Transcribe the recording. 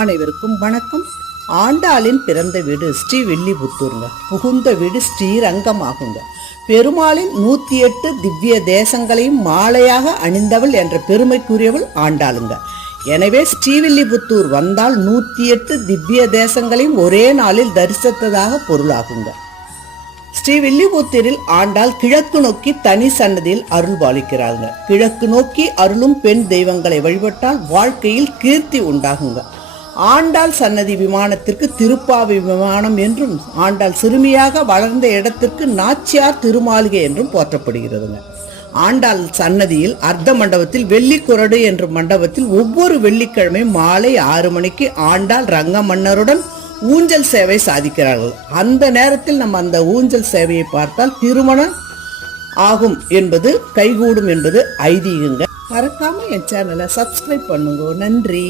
அனைவருக்கும் வணக்கம். ஆண்டாளின் பிறந்த வீடு ஸ்ரீவில்லிபுத்தூருங்க. புகுந்த வீடு ஸ்ரீரங்கம் ஆகுங்க. பெருமாளின் 108 திவ்ய தேசங்களையும் மாலையாக அணிந்தவள் என்ற பெருமைக்குரியவள் ஆண்டாளுங்க. எனவே ஸ்ரீவில்லிபுத்தூர் வந்தால் 108 திவ்ய தேசங்களையும் ஒரே நாளில் தரிசித்ததாக பொருளாகுங்க. ஸ்ரீவில்லிபுத்தூரில் ஆண்டாள் கிழக்கு நோக்கி தனி சன்னதியில் அருள் பாலிக்கிறாங்க. கிழக்கு நோக்கி அருளும் பெண் தெய்வங்களை வழிபட்டால் வாழ்க்கையில் கீர்த்தி உண்டாகுங்க. ஆண்டாள் சன்னதி விமானத்திற்கு திருப்பாவை விமானம் என்றும், ஆண்டாள் சிறுமியாக வளர்ந்த இடத்திற்கு நாச்சியார் திருமாளிகை என்றும் போற்றப்படுகிறதுங்க. ஆண்டாள் சன்னதியில் அர்த்த மண்டபத்தில் வெள்ளிக்குரடு என்ற மண்டபத்தில் ஒவ்வொரு வெள்ளிக்கிழமை மாலை 6 மணிக்கு ஆண்டாள் ரங்க மன்னருடன் ஊஞ்சல் சேவை சாதிக்கிறார்கள். அந்த நேரத்தில் நம்ம அந்த ஊஞ்சல் சேவையை பார்த்தால் திருமணம் ஆகும் என்பது கைகூடும் என்பது ஐதீகங்க. மறக்காம என் சேனலை சப்ஸ்கிரைப் பண்ணுங்க. நன்றி.